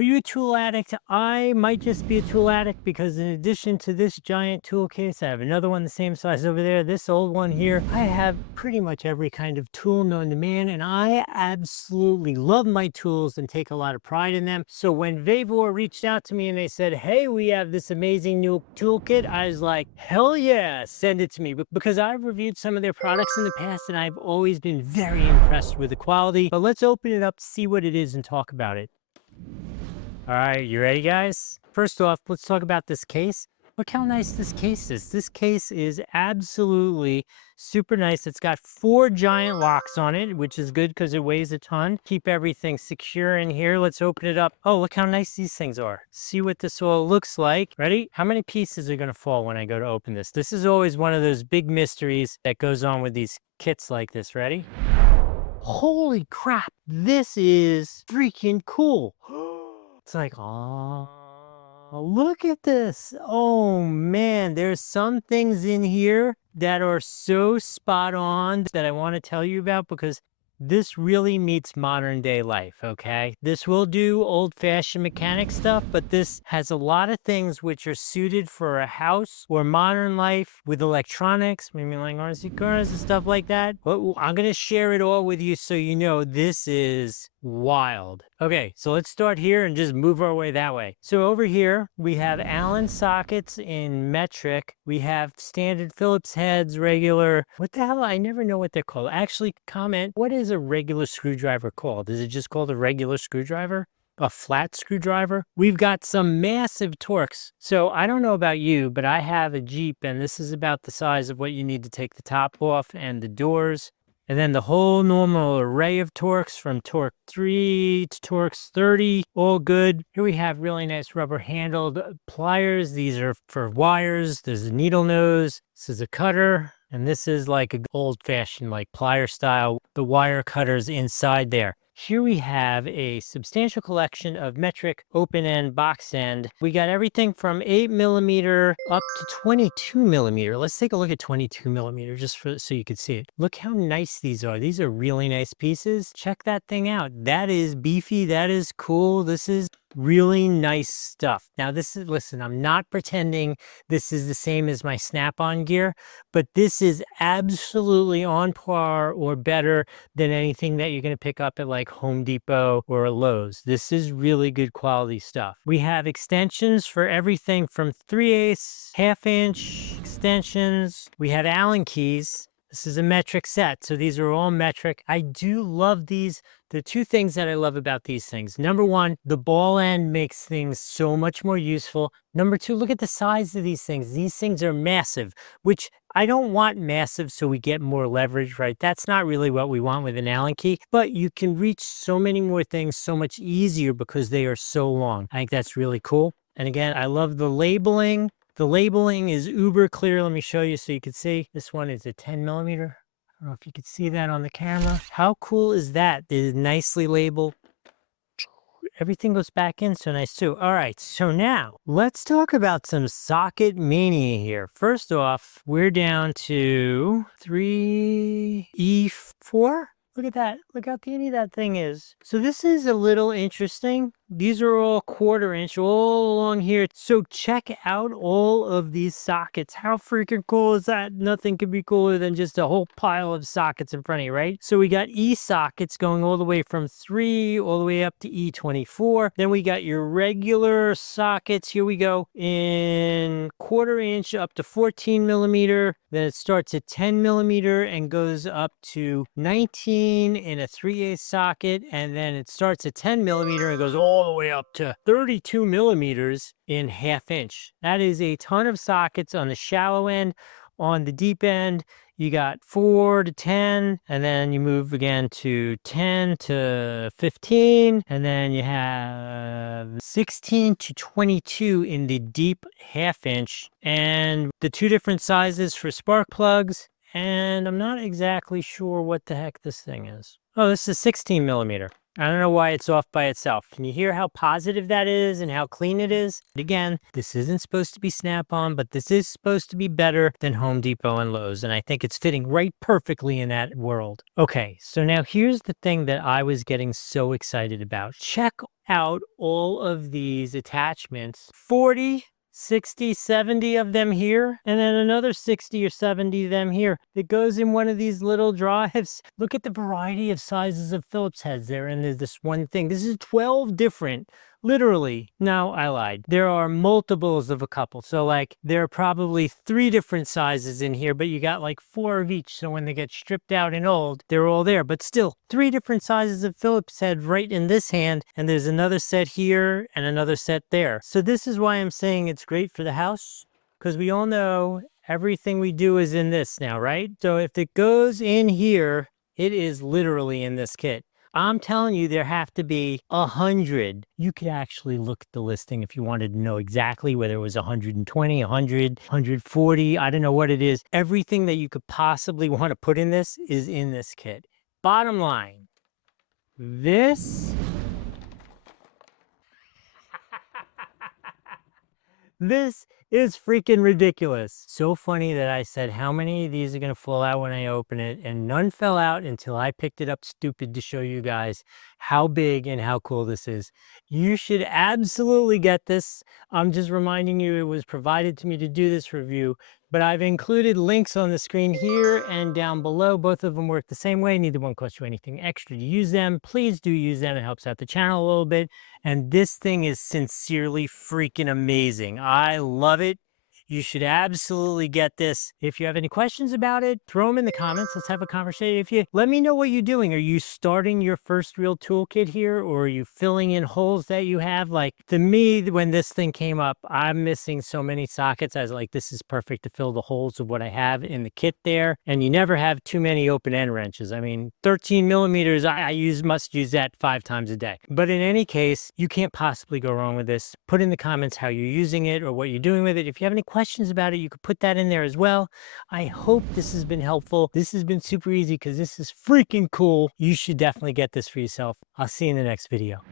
Are you a tool addict? I might just be a tool addict because in addition to this giant tool case, I have another one the same size over there. This old one here, I have pretty much every kind of tool known to man, and I absolutely love my tools and take a lot of pride in them. So when VEVOR reached out to me and they said, hey, we have this amazing new toolkit, I was like, hell yeah, send it to me. Because I've reviewed some of their products in the past and I've always been very impressed with the quality. But let's open it up, see what it is, and talk about it. All right, you ready, guys? First off, let's talk about this case. Look how nice this case is. This case is absolutely super nice. It's got 4 giant locks on it, which is good because it weighs a ton. Keep everything secure in here. Let's open it up. Oh, look how nice these things are. See what this all looks like. Ready? How many pieces are going to fall when I go to open this? This is always one of those big mysteries that goes on with these kits like this. Ready? Holy crap, this is freaking cool. It's like, oh, look at this. Oh man, there's some things in here that are so spot on that I want to tell you about because this really meets modern day life, okay? This will do old-fashioned mechanic stuff, but this has a lot of things which are suited for a house or modern life with electronics, maybe like RC cars and stuff like that. But I'm gonna share it all with you so you know this is wild. Okay, so let's start here and just move our way that way. So over here, we have Allen sockets in metric. We have standard Phillips heads, regular. What the hell? I never know what they're called. Actually, comment, what is a regular screwdriver called? Is it just called a regular screwdriver? A flat screwdriver? We've got some massive Torx. So I don't know about you, but I have a Jeep and this is about the size of what you need to take the top off and the doors. And then the whole normal array of Torx from Torx 3 to Torx 30, all good. Here we have really nice rubber handled pliers. These are for wires. There's a needle nose. This is a cutter. And this is like an old fashioned like plier style, the wire cutters inside there. Here we have a substantial collection of metric open end, box end. We got everything from 8mm up to 22mm. Let's take a look at 22mm just so you can see it. Look how nice these are. These are really nice pieces. Check that thing out. That is beefy. That is cool. This is really nice stuff. Now this is, listen, I'm not pretending this is the same as my Snap-on gear, but this is absolutely on par or better than anything that you're going to pick up at like Home Depot or a Lowe's. This is really good quality stuff. We have extensions for everything from 3/8, half-inch extensions. We have Allen keys. This is a metric set, so these are all metric. I do love these. The 2 things that I love about these things. Number 1, the ball end makes things so much more useful. Number 2, look at the size of these things. These things are massive, which I don't want massive so we get more leverage, right? That's not really what we want with an Allen key, but you can reach so many more things so much easier because they are so long. I think that's really cool. And again, I love the labeling. The labeling is uber clear. Let me show you so you can see. This one is a 10mm. I don't know if you could see that on the camera. How cool is that? It is nicely labeled. Everything goes back in so nice too. All right, so now let's talk about some socket mania here. First off, we're down to 3E4. Look at that. Look how teeny that thing is. So this is a little interesting. These are all 1/4 inch all along here. So check out all of these sockets. How freaking cool is that? Nothing could be cooler than just a whole pile of sockets in front of you, right? So we got E sockets going all the way from 3 all the way up to E24. Then we got your regular sockets. Here we go in 1/4 inch up to 14mm. Then it starts at 10mm and goes up to 19 in a 3/8 socket. And then it starts at 10mm and goes all the way up to 32mm in 1/2 inch. That is a ton of sockets on the shallow end. On the deep end, you got 4 to 10, and then you move again to 10 to 15, and then you have 16 to 22 in the deep 1/2 inch, and the 2 different sizes for spark plugs. And I'm not exactly sure what the heck this thing is. Oh, this is 16mm. I don't know why it's off by itself. Can you hear how positive that is and how clean it is? Again, this isn't supposed to be Snap-on, but this is supposed to be better than Home Depot and Lowe's, and I think it's fitting right perfectly in that world. Okay, so now here's the thing that I was getting so excited about. Check out all of these attachments. 40, 60, 70 of them here, and then another 60 or 70 of them here. It goes in one of these little drives. Look at the variety of sizes of Phillips heads there, and there's this one thing. This is 12 different, literally. No, I lied. There are multiples of a couple. So like there are probably 3 different sizes in here, but you got like 4 of each. So when they get stripped out and old, they're all there. But still, 3 different sizes of Phillips head right in this hand, and there's another set here and another set there. So this is why I'm saying it's great for the house, because we all know everything we do is in this now, right? So if it goes in here, it is literally in this kit. I'm telling you, there have to be 100. You could actually look at the listing if you wanted to know exactly whether it was 120, 100, 140. I don't know what it is. Everything that you could possibly want to put in this is in this kit. Bottom line, this This is freaking ridiculous. So funny that I said how many of these are going to fall out when I open it, and none fell out until I picked it up stupid to show you guys how big and how cool this is. You should absolutely get this. I'm just reminding you it was provided to me to do this review, but I've included links on the screen here and down below. Both of them work the same way. Neither one costs you anything extra to use them. Please do use them. It helps out the channel a little bit. And this thing is sincerely freaking amazing. I love it. You should absolutely get this. If you have any questions about it, throw them in the comments. Let's have a conversation. If you let me know what you're doing. Are you starting your first real toolkit here, or are you filling in holes that you have? Like, to me, when this thing came up, I'm missing so many sockets. I was like, this is perfect to fill the holes of what I have in the kit there. And you never have too many open end wrenches. I mean, 13 millimeters, I must use that 5 times a day. But in any case, you can't possibly go wrong with this. Put in the comments how you're using it or what you're doing with it. If you have any questions about it, you could put that in there as well. I hope this has been helpful. This has been super easy because this is freaking cool. You should definitely get this for yourself. I'll see you in the next video.